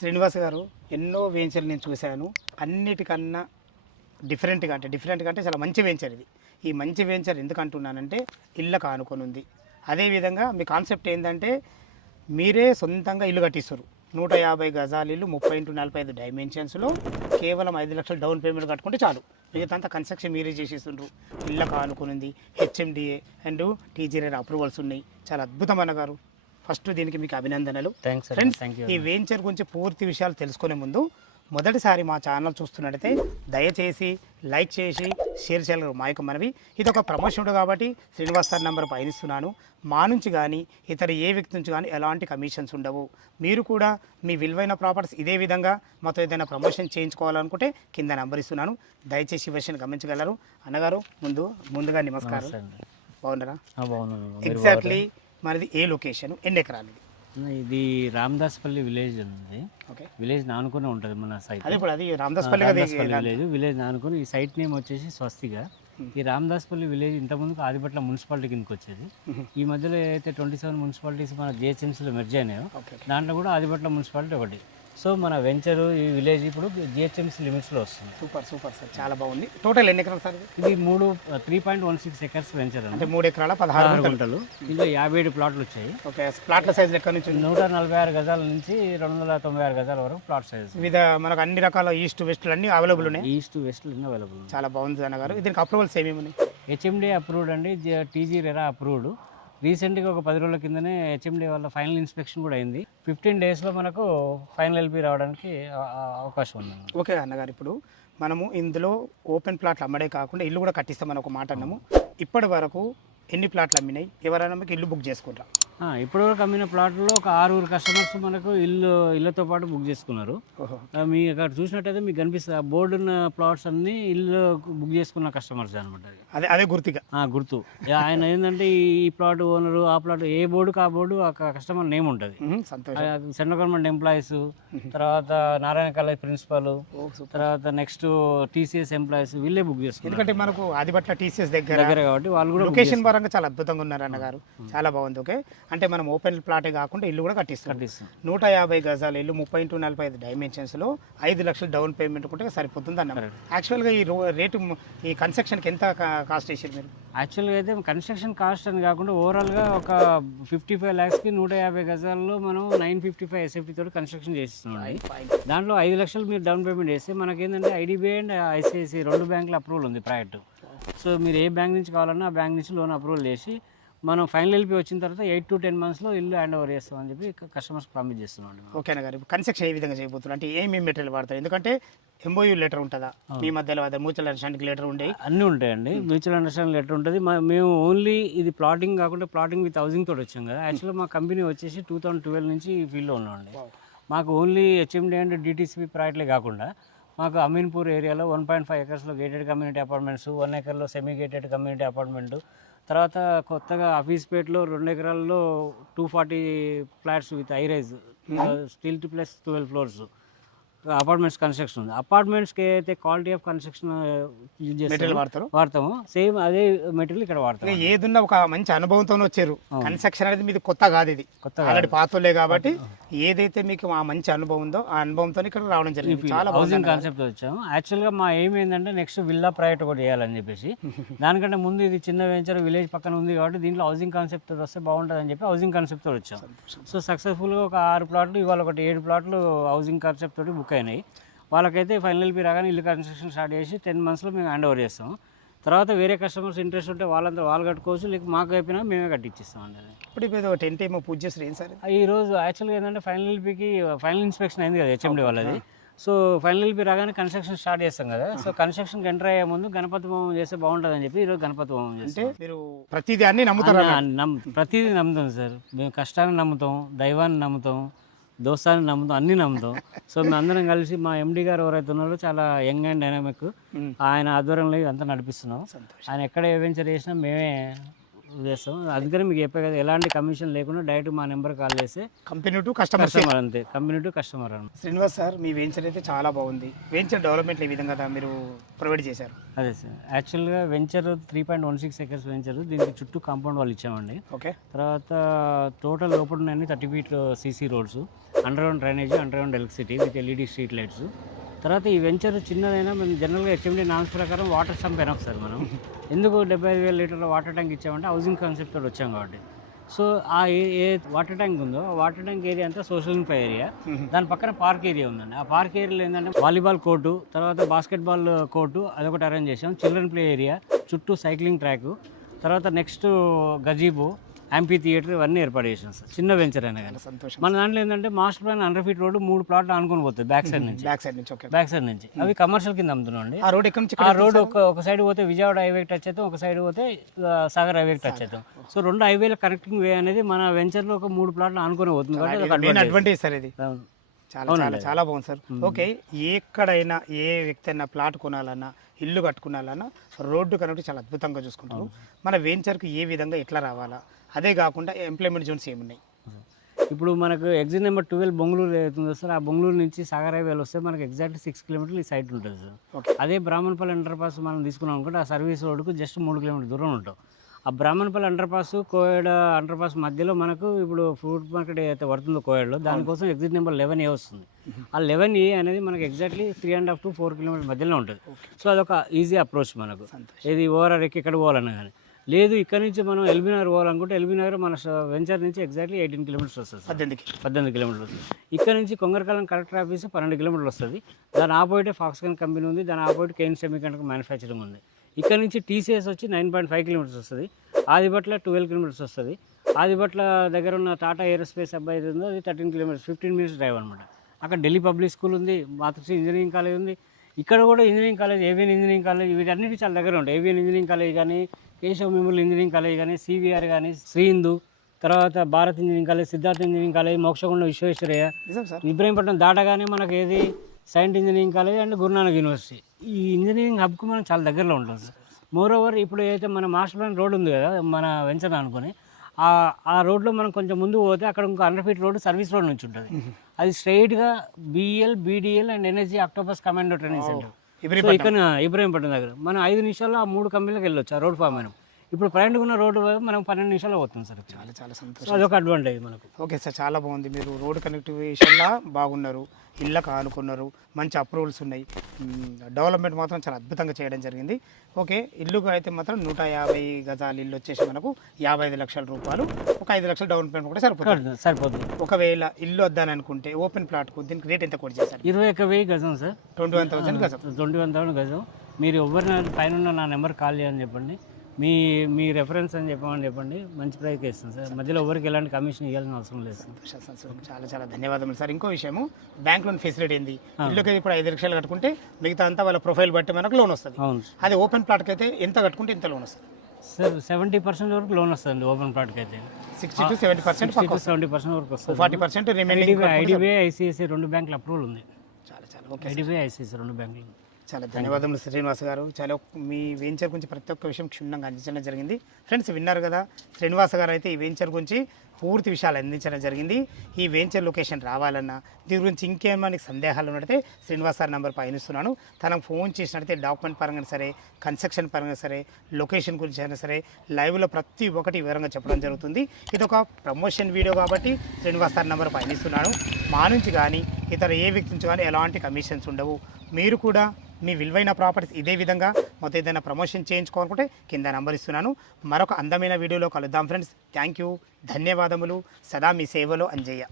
శ్రీనివాస్ గారు ఎన్నో వెంచర్లు నేను చూశాను. అన్నిటికన్నా డిఫరెంట్గా అంటే చాలా మంచి వెంచర్ ఇది. ఈ మంచి వెంచర్ ఎందుకు అంటున్నానంటే ఇళ్ళకు ఆనుకొని ఉంది. అదేవిధంగా మీ కాన్సెప్ట్ ఏంటంటే మీరే సొంతంగా ఇల్లు కట్టిస్తారు. 150 గజాల ఇల్లు 30x45 డైమెన్షన్స్లో కేవలం 5 లక్షలు డౌన్ పేమెంట్ కట్టుకుంటే చాలు. మిగతా కన్స్ట్రక్షన్ మీరే చేసేస్తుండ్రు. ఇళ్ళకు ఆనుకొని ఉంది. హెచ్ఎండిఏ అండ్ టీజీఆర్ అప్రూవల్స్ ఉన్నాయి. చాలా అద్భుతం అన్నగారు. ఫస్ట్ దీనికి మీకు అభినందనలు. ఫ్రెండ్స్, ఈ వెంచర్ గురించి పూర్తి విషయాలు తెలుసుకునే ముందు మొదటిసారి మా ఛానల్ చూస్తున్నట్టయితే దయచేసి లైక్ చేసి షేర్ చేయగలరు. మా యొక్క మనవి ఇది ఒక ప్రమోషన్ కాబట్టి శ్రీనివాస్ సార్ నెంబర్ పైన ఇస్తున్నాను. మా నుంచి కానీ ఇతర ఏ వ్యక్తి నుంచి కానీ ఎలాంటి కమిషన్స్ ఉండవు. మీరు కూడా మీ విలువైన ప్రాపర్టీస్ ఇదే విధంగా మాతో ఏదైనా ప్రమోషన్ చేయించుకోవాలనుకుంటే కింద నెంబర్ ఇస్తున్నాను. దయచేసి ఈ విషయాన్ని గమనించగలరు. అన్నగారు ముందుగా నమస్కారం. బాగున్నారా? ఎగ్జాక్ట్లీ మనది ఏ లొకేషన్, ఎన్ని ఎకరాలు? ఇది రామదాస్పల్లి విలేజ్ ఉంది. విలేజ్ నానుకునే ఉంటుంది మన సైట్. అదే ఇప్పుడు అది రామదాస్పల్లి విలేజ్ నానుకుని. ఈ సైట్ నేమ్ వచ్చేసి స్వస్తిగా. ఈ రామదాస్పల్లి విలేజ్ ఇంతకుముందు ఆదిపట్ల మున్సిపాలిటీ కిందకి వచ్చేది. ఈ మధ్యలో అయితే 27 మున్సిపాలిటీస్ మన జిహెచ్ఎంసీలో మెర్జ్ అయినాయో దాంట్లో కూడా ఆదిపట్ల మున్సిపాలిటీ ఒకటి. సో మన వెంచర్ ఈ విలేజ్ ఇప్పుడు జిహెచ్ఎంసీ లిమిట్స్లో వస్తుంది. సూపర్ సార్, చాలా బాగుంది. టోటల్ ఎన్ని ఎకరాలు సార్? ఇది 3.16 ఎకర్స్ వెంచర్ అంటే 3 ఎకరాల 16 గుంటలు. ఇందులో 57 ప్లాట్లు వచ్చాయి. ఓకే, ప్లాట్ల సైజ్ ఎక్కడి నుంచి? 146 గజాల నుంచి 296 గజాల వరకు ప్లాట్ సైజ్. వివిధ మనకు అన్ని రకాల ఈస్ట్ వెస్ట్ అన్ని అవైలబుల్ ఉన్నాయి. East west available. చాలా బాగుంది అన్నగారు. దీనికి అప్రూవల్స్ ఏమేమి ఉన్నాయి? హెచ్ఎండి అప్రూవ్డ్ అండి, టీజీ రెరా అప్రూవ్డ్. రీసెంట్గా ఒక 10 రోజుల కిందనే హెచ్ఎండి వాళ్ళ ఫైనల్ ఇన్స్పెక్షన్ కూడా అయింది. 15 డేస్లో మనకు ఫైనల్ ఎల్పీ రావడానికి అవకాశం ఉంది. ఓకే అన్నగారు, ఇప్పుడు మనము ఇందులో ఓపెన్ ప్లాట్లు అమ్మడే కాకుండా ఇల్లు కూడా కట్టిస్తామని ఒక మాట అన్నాము. ఇప్పటి వరకు ఎన్ని ప్లాట్లు అమ్మినాయి? ఎవరైనా మీకు ఇల్లు బుక్ చేసుకుంటారా? ఇప్పటివరకు అమ్మిన ప్లాట్లో ఒక 6 కస్టమర్స్ మనకు ఇళ్ళతో పాటు బుక్ చేసుకున్నారు. మీ అక్కడ చూసినట్టయితే మీకు కనిపిస్తుంది ఆ బోర్డు ఉన్న ప్లాట్స్ అన్ని ఇల్లు బుక్ చేసుకున్న కస్టమర్స్ అనమాట. అదే గుర్తు. ఆయన ఏంటంటే ఈ ప్లాట్ ఓనరు ఆ ప్లాట్ ఏ బోర్డుకి ఆ బోర్డు ఆ కస్టమర్ నేమ్ ఉంటుంది. సెంట్రల్ గవర్నమెంట్ ఎంప్లాయీస్, తర్వాత నారాయణ కాలేజ్ ప్రిన్సిపల్, తర్వాత నెక్స్ట్ టీసీఎస్ ఎంప్లాయీస్ వీళ్ళే బుక్ చేసుకున్నారు. ఎందుకంటే మనకు ఆదిపట్ల టీసీఎస్ దగ్గర కాబట్టి వాళ్ళు కూడా లొకేషన్ పరంగా చాలా అద్భుతంగా ఉన్నారు అన్నగారు. చాలా బాగుంది. ఓకే, అంటే మనం ఓపెన్ ప్లాటే కాకుండా ఇల్లు కూడా కట్టిస్తాం. 150 గజాల ఇల్లు 30x45 డైమెన్షన్స్లో 5 లక్షలు డౌన్ పేమెంట్ ఉంటే సరిపోతుంది అన్న. యాక్చువల్గా ఈ రేటు ఈ కన్స్ట్రక్షన్కి ఎంత కాస్ట్ వేసారు మీరు? యాక్చువల్గా అయితే కన్స్ట్రక్షన్ కాస్ట్ అని కాకుండా ఓవరాల్గా ఒక 55 lakhsకి 150 గజాల్లో మనం 955 SFT తోటి కన్స్ట్రక్షన్ చేస్తున్నాం. దాంట్లో 5 లక్షలు మీరు డౌన్ పేమెంట్ చేస్తే మనకేంటంటే ఐడిబిఐ అండ్ ఐసిఐసిఐ 2 బ్యాంకుల అప్రూవల్ ఉంది ప్రాజెక్టు. సో మీరు ఏ బ్యాంక్ నుంచి కావాలన్నా ఆ బ్యాంక్ నుంచి లోన్ అప్రూవల్ చేసి మనం ఫైనల్ ఎల్పీ వచ్చిన తర్వాత 8 to 10 monthsలో ఇల్లు హ్యాండ్ ఓవర్ చేస్తామని చెప్పి కస్టమర్స్ ప్రామిస్ చేస్తున్నాం. ఓకేనా గారు, కన్స్ట్రక్షన్ ఏ విధంగా చేయబోతున్నారు? అంటే ఏమేమి మెటీరియల్ వాడతారు? ఎందుకంటే ఎంఓయూ లెటర్ ఉంటుందా మీ మధ్యలో? అదే మ్యూచువల్ అండర్స్టాండింగ్ లెటర్ ఉండే అన్నీ ఉంటాయండి. మ్యూచువల్ అండర్స్టాండింగ్ లెటర్ ఉంటుంది. మేము ఓన్లీ ఇది ప్లాటింగ్ కాకుండా ప్లాటింగ్ విత్ హౌసింగ్ తోటి వచ్చాం కదా. యాక్చువల్గా మా కంపెనీ వచ్చేసి 2012 నుంచి ఈ ఫీల్డ్లో ఉన్నామండి. మాకు ఓన్లీ హెచ్ఎండి అండ్ డిటీసీపీ ప్రాజెక్టులే కాకుండా మాకు అమీన్పూర్ ఏరియాలో 1.5 acresలో గేటెడ్ కమ్యూనిటీ అపార్ట్మెంట్స్, 1 acreలో సెమీ గేటెడ్ కమ్యూనిటీ అపార్ట్మెంట్, తర్వాత కొత్తగా ఆఫీస్పేట్లో 2 acreల్లో 240 flats with high rise stilt two plus 12 floors apartments construction ఉంది. అపార్ట్మెంట్స్కి అయితే క్వాలిటీ ఆఫ్ కన్స్ట్రక్షన్ యూజ్ చేసి వాడతాము. సేమ్ అదే మెటీరియల్ ఇక్కడ వాడతాం. ఏదున్నా ఒక మంచి అనుభవంతో వచ్చారు. కన్స్ట్రక్షన్ అనేది మీది కొత్త కాదు, ఇది ఆల్రెడీ పాతలే కాబట్టి ఏదైతే మీకు ఆ మంచి అనుభవం ఉందో ఆ అనుభవంతో ఇక్కడ రావడం జరిగింది. చాలా హౌసింగ్ కాన్సెప్ట్ వచ్చాము. యాక్చువల్గా మా ఎయిమ్ ఏంటంటే నెక్స్ట్ విల్లా ప్రాజెక్ట్ కూడా చేయాలని చెప్పేసి. దానికంటే ముందు ఇది చిన్న వెంచర్ విలేజ్ పక్కన ఉంది కాబట్టి దీంట్లో హౌసింగ్ కాన్సెప్ట్ వస్తే బాగుంటుంది అని చెప్పి హౌసింగ్ కాన్సెప్ట్ వచ్చాం. సో సక్సెస్ఫుల్గా ఒక 6 ప్లాట్లు, ఇవాళ ఒకటి 7 ప్లాట్లు హౌసింగ్ కాన్సెప్ట్ తోటి బుక్ అయినాయి. వాళ్ళకైతే ఫైనల్ ఎల్పీ రాగానే ఇల్లు కన్స్ట్రక్షన్ స్టార్ట్ చేసి 10 monthsలో మేము హ్యాండ్ ఓవర్ చేస్తాం. తర్వాత వేరే కస్టమర్స్ ఇంట్రెస్ట్ ఉంటే వాళ్ళంతా వాళ్ళు కట్టుకోవచ్చు, లేక మాకు అయిపోయినా మేమే కట్టించిస్తాం అండి. ఇప్పుడు ఇప్పుడు టెంట్ ఏమో పూజ చేస్తారు ఏం సార్? ఈరోజు యాక్చువల్గా ఏంటంటే ఫైనల్ ఎల్పీకి ఫైనల్ ఇన్స్పెక్షన్ అయింది కదా హెచ్ఎండి వాళ్ళది. సో ఫైనల్ ఎల్పీ రాగానే కన్స్ట్రక్షన్ స్టార్ట్ చేస్తాం కదా. సో కన్స్ట్రక్షన్కి ఎంటర్ అయ్యే ముందు గణపతి హోమం చేస్తే బాగుంటుంది అని చెప్పి ఈరోజు గణపతి హోమం చేస్తే మీరు ప్రతిదీ అన్ని నమ్ముతారు? ప్రతిదీ నమ్ముతాం సార్. మేము కష్టాన్ని నమ్ముతాం, దైవాన్ని నమ్ముతాం, దోస్తాన్ని నమ్ముతాం, అన్నీ నమ్ముతాం. సో మేము అందరం కలిసి మా ఎండి గారు ఎవరైతే ఉన్నారో చాలా యంగ్ అండ్ డైనామిక్, ఆయన ఆధ్వర్యంలో అంతా నడిపిస్తున్నాం. ఆయన ఎక్కడ ఏ వెంచర్ చేసినా మేమే చేస్తాం. అందుకని మీకు చెప్పే కదా, ఎలాంటి కమిషన్ లేకుండా డైరెక్ట్ మా నెంబర్ కాల్ చేస్తే కంపెనీ టు కస్టమర్. కస్టమర్ అంతే, కంపెనీ టు కస్టమర్ అని. శ్రీనివాస్ సార్, మీ వెంచర్ అయితే చాలా బాగుంది. వెంచర్ డెవలప్మెంట్ ఏ విధంగా మీరు ప్రొవైడ్ చేశారు? అదే సార్, యాక్చువల్గా వెంచర్ 3.16 acres వెంచర్, దీనికి చుట్టూ కాంపౌండ్ వాళ్ళు ఇచ్చామండి. ఓకే. తర్వాత టోటల్ లోపల ఉన్నాయి 30 feet CC roads, under ground drainage, under ground electricity with LED street lights. తర్వాత ఈ వెంచర్ చిన్నదైనా మేము జనరల్గా HMD నామ్స్ ప్రకారం వాటర్ సంప్ ఎనఫ్ సార్. మనం ఎందుకు 75,000 లీటర్ల వాటర్ ట్యాంక్ ఇచ్చామంటే హౌసింగ్ కాన్సెప్ట్ తోటి వచ్చాం కాబట్టి. సో ఆ ఏ వాటర్ ట్యాంక్ ఉందో ఆ వాటర్ ట్యాంక్ ఏరియా అంతా సోషల్ ఇన్ఫ్రా ఏరియా, దాని పక్కన పార్క్ ఏరియా ఉందండి. ఆ పార్క్ ఏరియాలో ఏంటంటే వాలీబాల్ కోర్టు, తర్వాత బాస్కెట్బాల్ కోర్టు అదొకటి అరేంజ్ చేసాం. చిల్డ్రన్ ప్లే ఏరియా, చుట్టూ సైక్లింగ్ ట్రాక్, తర్వాత నెక్స్ట్ గజీబో, యాంపీ థియేటర్ ఇవన్నీ ఏర్పాటు చేసాం సార్. చిన్న వెంచర్ అయినా కానీ. సంతోషం. మన దాంట్లో ఏంటంటే మాస్టర్ ప్లాన్ 100 feet రోడ్డు 3 ప్లాట్లు అనుకుని పోతుంది బ్యాక్ సైడ్ నుంచి. ఓకే. బ్యాక్ సైడ్ నుంచి అవి కమర్షియల్ కింద అమ్ముతున్నాం అండి. ఆ రోడ్ ఎక్కడి నుంచి? ఆ రోడ్ ఒక సైడ్ పోతే విజయవాడ హైవే టచ్ అవుతాం, ఒక సైడ్ పోతే సాగర్ హైవే టచ్ అవుతాం. సో 2 హైవేల కనెక్టింగ్ వే అనేది మన వెంచర్లో ఒక 3 ప్లాట్లు అనుకుని పోతుంది కాబట్టి అడ్వాంటేజ్ సార్ ఇది. చాలా చాలా చాలా బాగుంది సార్. ఓకే, ఎక్కడైనా ఏ వ్యక్తి అయినా ప్లాట్ కొనాలన్నా, ఇల్లు కట్టుకునాలన్నా రోడ్డు కనెక్ట్ చాలా అద్భుతంగా చూసుకుంటారు. మన వెంచర్కి ఏ విధంగా ఎట్లా రావాలా, అదే కాకుండా ఎంప్లాయ్మెంట్ జోన్స్ ఏమున్నాయి? ఇప్పుడు మనకు ఎగ్జిట్ నెంబర్ 12 బొంగళూరు అవుతుంది సార్. ఆ బొంగళూరు నుంచి సాగర్ హైవేలు వస్తే మనకు ఎగ్జాక్ట్ 6 kilometers ఈ సైట్ ఉంటుంది సార్. అదే బ్రాహ్మణపల్లి అండర్ పాస్ మనం తీసుకున్నాం అనుకుంటే ఆ సర్వీస్ రోడ్డుకు జస్ట్ 3 kilometers దూరం ఉంటాం. ఆ Brahmanapalli underpass, Koyad underpass మధ్యలో మనకు ఇప్పుడు ఫ్రూట్ మార్కెట్ ఏదైతే పడుతుందో కోయడ్లో, దానికోసం ఎగ్జిట్ నెంబర్ 11A వస్తుంది. ఆ 11A అనేది మనకి ఎగ్జాక్ట్లీ 3.5 to 4 kilometers మధ్యలో ఉంటుంది. సో అదొక ఈజీ అప్రోచ్ మనకు. ఏది ఓవర్ ఎక్కి ఎక్కడ పోవాలన్నా కానీ. లేదు ఇక్కడ నుంచి మనం ఎల్బీ నగర్ పోవాలనుకుంటే ఎల్బీ నగర్ మన వెంచర్ నుంచి ఎగ్జాక్ట్లీ 18 kilometers వస్తుంది సార్. 18 kilometers వస్తుంది. ఇక్కడ నుంచి కొంగరకాలం కలెక్టర్ ఆఫీస్ 12 kilometers వస్తుంది. దాని ఆపోజిట్ ఫాక్స్కాన్ కంపెనీ ఉంది, దాని ఆపోజిట్ కేన్ సెమీకండక్టర్ మ్యానుఫ్యాక్చరింగ్ ఉంది. ఇక్కడ నుంచి TCS వచ్చి 9.5 kilometers వస్తుంది. ఆదిబట్ల 12 kilometers వస్తుంది. ఆదిబట్ల దగ్గర ఉన్న టాటా ఏరోస్పేస్ అబ్బాయి ఉందో అది 13 kilometers, 15 minutes డ్రైవ్ అనమాట. అక్కడ ఢిల్లీ పబ్లిక్ స్కూల్ ఉంది, మాతృశ్రీ ఇంజనీరింగ్ కాలేజ్ ఉంది. ఇక్కడ కూడా engineering college, AVN engineering college, వీటన్నిటి చాలా దగ్గర ఉంటాయి. ఏవిఎన్ ఇంజనీరింగ్ కాలేజ్ కానీ, కేశవ్ మెమోరియల్ ఇంజనీరింగ్ కాలేజ్ కానీ, CVR కానీ, శ్రీ హిందూ, తర్వాత Bharat engineering college, Siddhartha engineering college, Mokshagunda Visvesvaraya, Ibrahimpatnam దాటగానే మనకు ఏది saint engineering college and Guru Nanak university. ఈ ఇంజనీరింగ్ హబ్కు మనం చాలా దగ్గరలో ఉంటాం సార్. మోర్ ఓవర్ ఇప్పుడు ఏదైతే మన మాస్టర్ ప్లాన్ రోడ్ ఉంది కదా మన వెంచర్ అనుకుని, ఆ రోడ్లో మనం కొంచెం ముందు పోతే అక్కడ ఇంకో 100 feet రోడ్డు సర్వీస్ రోడ్ నుంచి ఉంటుంది. అది స్ట్రైట్గా BEL, BDL and energy octopus commando training centre. So ఇక్కడ ఇబ్రహీంపట్నం దగ్గర మనం 5 నిమిషాల్లో ఆ 3 కంపెనీలకు వెళ్ళొచ్చు ఆ రోడ్ ఫామ్. ఇప్పుడు ప్రయాణికున్న ఉన్న రోడ్డు మనం 12 నిమిషాల్లో పోతుంది సార్. చాలా చాలా సంతోషం. అదొక అడ్వాంటేజ్ మనకు. ఓకే సార్, చాలా బాగుంది. మీరు రోడ్ కనెక్టివేషన్లా బాగున్నారు, ఇళ్ళకు ఆనుకున్నారు, మంచి అప్రూవల్స్ ఉన్నాయి, డెవలప్మెంట్ మాత్రం చాలా అద్భుతంగా చేయడం జరిగింది. ఓకే, ఇల్లుకు అయితే మాత్రం 150 గజాలు ఇల్లు వచ్చేసి మనకు 55 లక్షల రూపాయలు, ఒక 5 లక్షల డౌన్ పేమెంట్ కూడా సరిపోతుంది. ఒకవేళ ఇల్లు వద్దని అనుకుంటే ఓపెన్ ప్లాట్కు దీనికి రేట్ ఎంత కోట్ చేశారు? 21,000 గజం సార్. 21,000 గజం. 21,000 గజం. మీరు ఎవరిన పైన నా నెంబర్ కాల్ చేయని చెప్పండి, మీ రెఫరెన్స్ అని చెప్పండి, మంచి ప్రైస్కి ఇస్తాను సార్. మధ్యలో ఎవరికి ఎలాంటి కమిషన్ ఇవ్వాల్సిన అవసరం లేదు సార్. చాలా చాలా ధన్యవాదములు సార్. ఇంకో విషయము, బ్యాంక్ లోన్ ఫెసిలిటీ ఏంది? ఇల్లుకి ఇప్పుడు 5 లక్షలు కట్టుకుంటే మిగతా అంతా వాళ్ళ ప్రొఫైల్ బట్టి మనకు లోన్ వస్తుంది. అదే ఓపెన్ ప్లాట్కి అయితే ఎంత కట్టుకుంటే ఎంత లోన్ వస్తుంది సార్? 70% వరకు లోన్ వస్తుంది ఓపెన్ ప్లాట్కి అయితే. 60 to 70% వరకు వస్తుంది. 40% రిమైనింగ్. IDBI, ICICI 2 బ్యాంకుల అప్రూవల్ ఉంది. చాలా చాలా ఓకే. IDBI, ICICI 2 బ్యాంకులు. చాలా ధన్యవాదములు శ్రీనివాస్ గారు. చాలా మీ వెంచర్ గురించి ప్రతి ఒక్క విషయం క్షుణ్ణంగా అందించడం జరిగింది. ఫ్రెండ్స్ విన్నారు కదా, శ్రీనివాస్ గారు అయితే ఈ వెంచర్ గురించి పూర్తి విషయాలు అందించడం జరిగింది. ఈ వెంచర్ లొకేషన్ రావాలన్నా, దీని గురించి ఇంకేమైనా సందేహాలు ఉన్నట్టయితే శ్రీనివాస్ సార్ నెంబర్ పైన ఇస్తున్నాను. తనకు ఫోన్ చేసినట్టయితే డాక్యుమెంట్ పరంగా సరే, కన్స్ట్రక్షన్ పరంగా సరే, లొకేషన్ గురించి అయినా సరే లైవ్లో ప్రతి ఒక్కటి వివరంగా చెప్పడం జరుగుతుంది. ఇది ఒక ప్రమోషన్ వీడియో కాబట్టి శ్రీనివాస్ సార్ నెంబర్ పైన ఇస్తున్నాను. మా నుంచి కానీ ఇతర ఏ వ్యక్తి నుంచి కానీ ఎలాంటి కమిషన్స్ ఉండవు. మీరు కూడా మీ విలువైన ప్రాపర్టీస్ ఇదే విధంగా మొత్తం ఏదైనా ప్రమోషన్ చేయించుకోవాలనుకుంటే కింద నెంబర్ ఇస్తున్నాను. మరొక అందమైన వీడియోలో కలుద్దాం ఫ్రెండ్స్. థ్యాంక్ యూ, ధన్యవాదములు. సదా మీ సేవలో అంజయ్య.